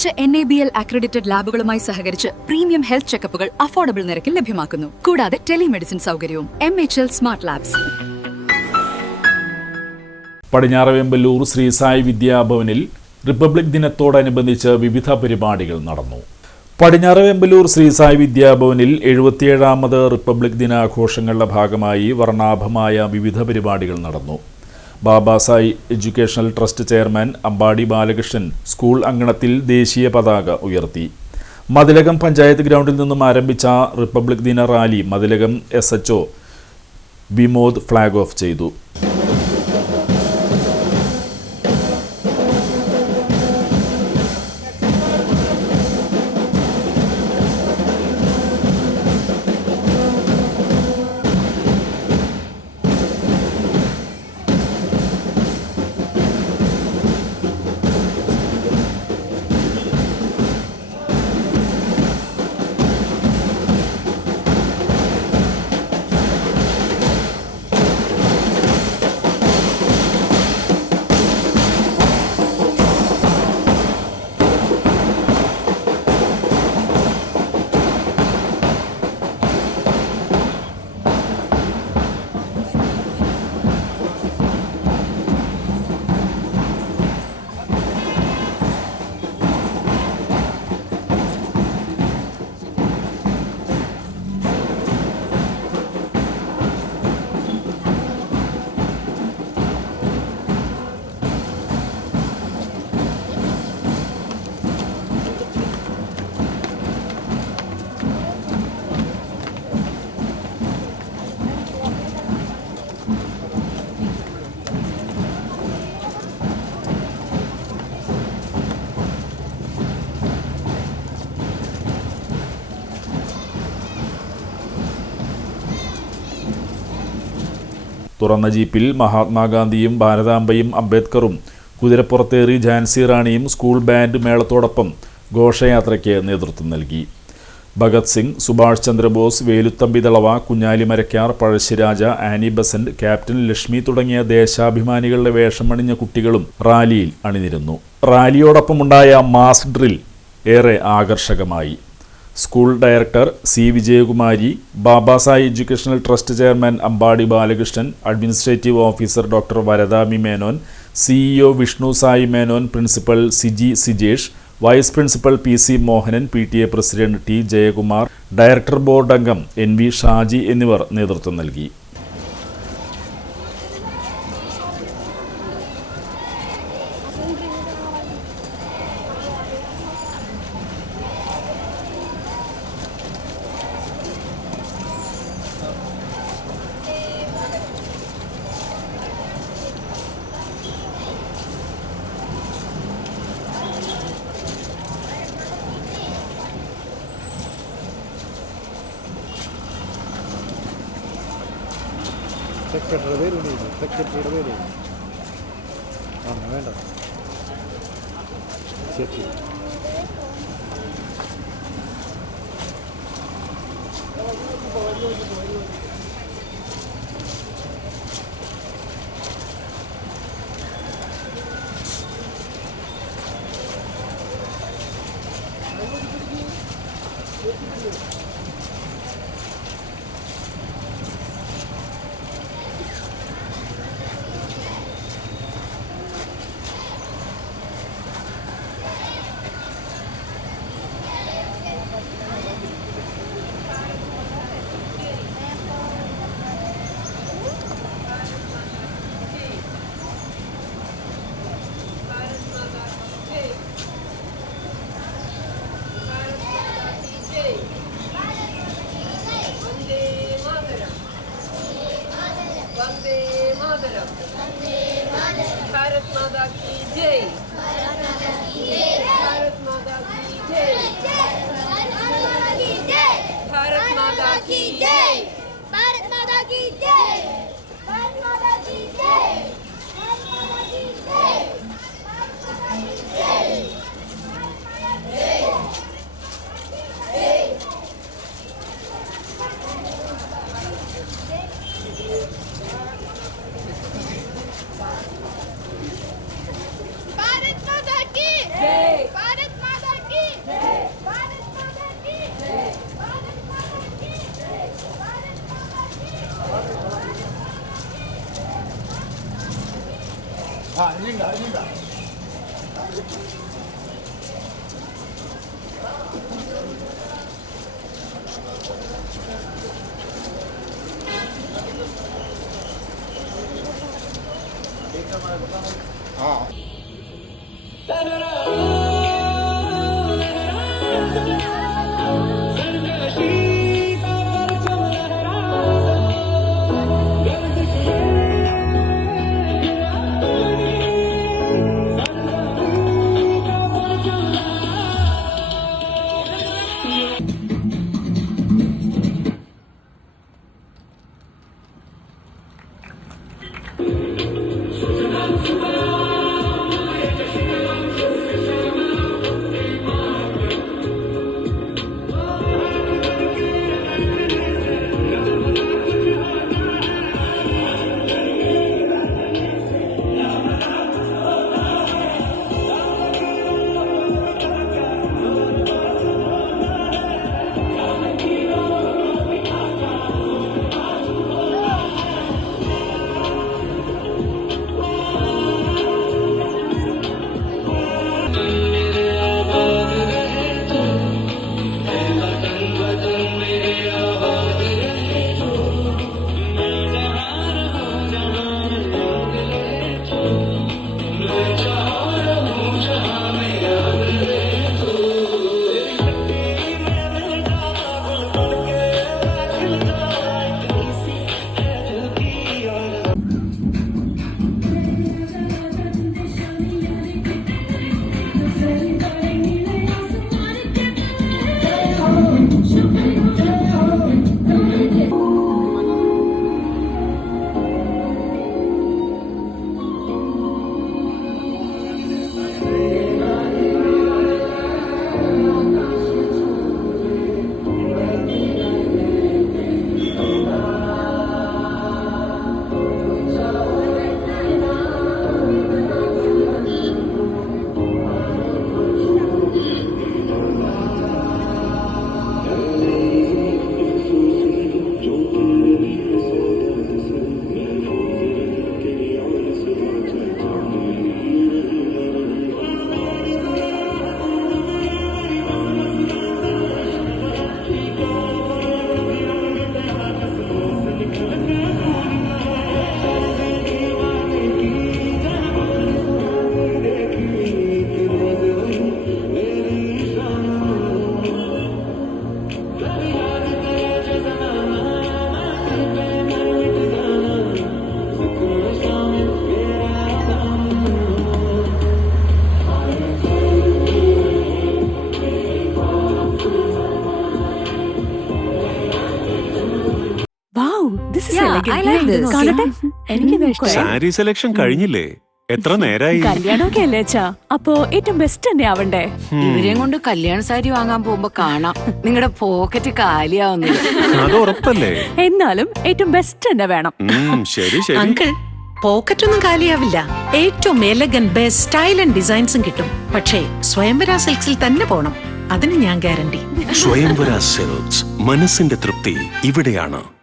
മികച്ച NABL accredited ലാബുകളുമായി സഹകരിച്ച് premium health ചെക്കപ്പുകൾ affordable നിരക്കിൽ ലഭ്യമാക്കുന്നു. കൂടാതെ ടെലിമെഡിസിൻ സൗകര്യവും. MHL smart labs. Padinjaravembalur Sri Sai വിദ്യാഭവനിൽ റിപ്പബ്ലിക് ദിനത്തോടനുബന്ധിച്ച് വിവിധ പരിപാടികൾ നടന്നു. പടിഞ്ഞാറവേമ്പലൂർ ശ്രീ സായി വിദ്യാഭവനിൽ 77ാമത് റിപ്പബ്ലിക് ദിനാഘോഷങ്ങളുടെ ഭാഗമായി വർണ്ണാഭമായ വിവിധ പരിപാടികൾ നടന്നു. Babasai educational trust chairman Ambadi Balakrishnan school അങ്കണത്തിൽ ദേശീയ പതാക ഉയർത്തി. മതിലകം പഞ്ചായത്ത് ഗ്രൗണ്ടിൽ നിന്നും ആരംഭിച്ച റിപ്പബ്ലിക് ദിന rally Mathilakam SHO Vimod flag off ചെയ്തു. തുറന്ന ജീപ്പിൽ മഹാത്മാഗാന്ധിയും ഭാരതാംബയും അംബേദ്കറും കുതിരപ്പുറത്തേറി ഝാൻസി റാണിയും സ്കൂൾ ബാൻഡ് മേളത്തോടൊപ്പം ഘോഷയാത്രയ്ക്ക് നേതൃത്വം നൽകി. Bhagat Singh, Subhash Chandrabose, Veluthampi Dalawa, Kunjali Marakkar, Pazhassiraja, Annie Besant, captain Lakshmi തുടങ്ങിയ ദേശാഭിമാനികളുടെ വേഷമണിഞ്ഞ കുട്ടികളും റാലിയിൽ അണിനിരുന്നു. റാലിയോടൊപ്പമുണ്ടായ മാസ് ഡ്രിൽ ഏറെ ആകർഷകമായി. School director C. Vijayakumari, Babasai educational trust chairman Ambadi Balakrishnan, administrative officer doctor Varadami Menon, CEO Vishnu Sai Menon, principal Siji Sijesh, vice principal PC Mohanan, PTA president T. Jayakumar, director board അംഗം NV ഷാജി എന്നിവർ നേതൃത്വം നൽകി. സെക്രട്ടറിയുടെ പേര് വേണ്ട ശരി. भारत माता की जय। भारत माता की जय। भारत माता की जय। भारत माता की जय। भारत माता की जय। भारत माता की जय। भारत माता की जय। भारत माता की जय। भारत माता की जय। भारत माता സാരി സെലക്ഷൻ കഴിഞ്ഞില്ലേ? എത്ര നേരായി? കല്യാണമൊക്കെ അല്ലേ അച്ഛാ, അപ്പോ ഏറ്റവും ബെസ്റ്റ് തന്നെ ആവണ്ടേ? ഇവരെയും കൊണ്ട് കല്യാണ സാരി വാങ്ങാൻ പോകുമ്പോ കാണാം നിങ്ങളുടെ പോക്കറ്റ് കാലിയാവുന്നത്. അത് ഉറപ്പല്ലേ? എന്നാലും ഏറ്റവും ബെസ്റ്റ് തന്നെ വേണം. ശരി ശരി. അങ്കിൾ, പോക്കറ്റ് ഒന്നും കാലിയാവില്ല. ഏറ്റവും എലഗൻ ബെസ്റ്റ് സ്റ്റൈൽ ആൻഡ് ഡിസൈൻസും കിട്ടും. പക്ഷേ സ്വയംവര സിൽക്സിൽ തന്നെ പോണം, അതിന് ഞാൻ ഗ്യാരണ്ടി. സ്വയംവര സിൽക്സ്, മനസ്സിന്റെ തൃപ്തി ഇവിടെയാണ്.